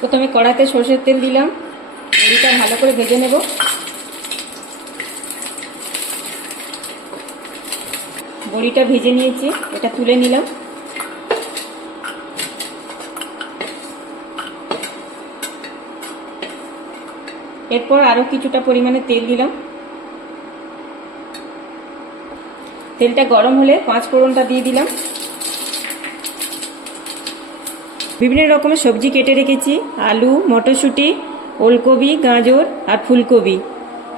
প্রথমে কড়াতে সর্ষের তেল দিলাম। বড়িটা ভালো করে ভেজে নেব। বড়িটা ভেজে নিয়েছি, এটা তুলে নিলাম। এরপর আরও কিছুটা পরিমাণে তেল দিলাম। তেলটা গরম হলে পাঁচ ফোড়নটা দিয়ে দিলাম। বিভিন্ন রকমের সবজি কেটে রেখেছি। আলু, মটরশুঁটি ওলকপি গাজর আর ফুলকপি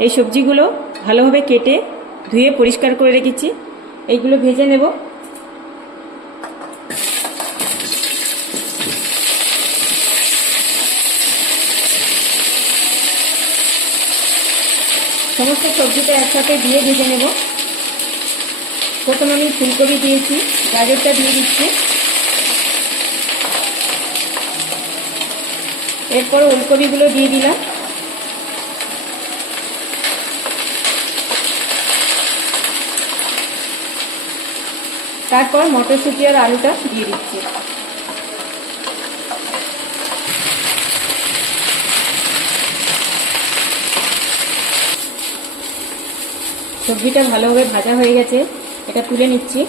এই সবজিগুলো ভালোভাবে কেটে ধুয়ে পরিষ্কার করে রেখেছি। এইগুলো ভেজে নেব। সমস্ত সবজিটা একসাথে দিয়ে ভেজে নেব। প্রথমে আমি ফুলকপি দিয়েছি, গাজরটা দিয়ে দিচ্ছি। এরপর ওলকপিগুলো দিয়ে দিলাম। তারপর মটরশুঁটি আর আলুটা দিয়ে দিচ্ছি। সবজিটা ভালোভাবে ভাজা হয়ে গেছে। এটা তুলে নিচ্ছি।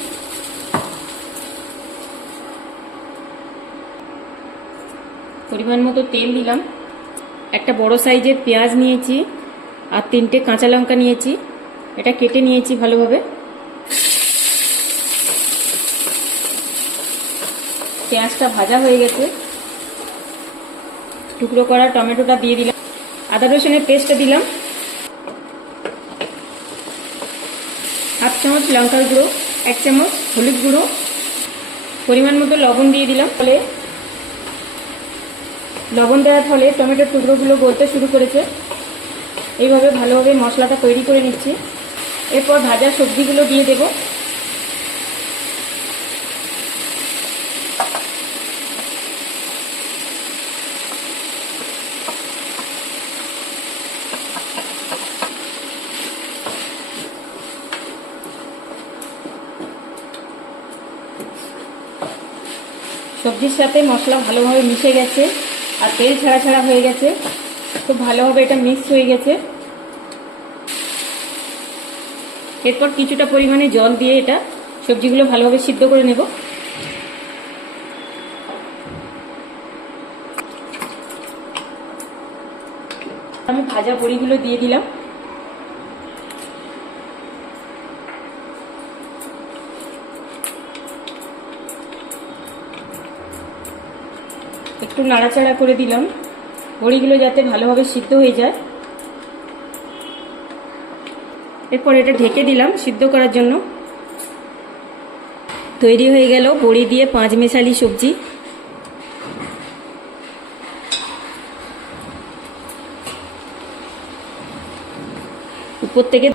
পরিমাণ মতো তেল দিলাম একটা বড় সাইজের পেঁয়াজ নিয়েছি আর তিনটে কাঁচা লঙ্কা নিয়েছি। এটা কেটে নিয়েছি ভালোভাবে। পেঁয়াজটা ভাজা হয়ে গেছে। টুকরো করা টমেটোটা দিয়ে দিলাম। আদা রসুনের পেস্টটা দিলাম। হাফ চামচ লঙ্কার গুঁড়ো, এক চামচ হলুদ গুঁড়ো। পরিমাণ মতো লবণ দিয়ে দিলাম। ফলে লবণ দেওয়ার ফলে টমেটোর টুকরোগুলো গলতে শুরু করেছে। এইভাবে ভালোভাবে মশলাটা তৈরি করে নিচ্ছি। এরপর ভাজা সবজিগুলো দিয়ে দেব। সবজির সাথে মশলা ভালোভাবে মিশে গেছে। আর তেল ছাড়া ছাড়া হয়ে গেছে। খুব ভালোভাবে এটা মিক্স হয়ে গেছে। এরপর কিছুটা পরিমাণে জল দিয়ে এটা সবজিগুলো ভালোভাবে সিদ্ধ করে নেব। আমি ভাজা বড়িগুলো দিয়ে দিলাম। একটু নাড়াচাড়া করে দিলাম। বড়িগুলো যাতে ভালোভাবে সিদ্ধ হয়ে যায়। এরপর এটা ঢেকে দিলাম সিদ্ধ করার জন্য। তৈরি হয়ে গেল বড়ি দিয়ে পাঁচ মেশালি সবজি। উপর থেকে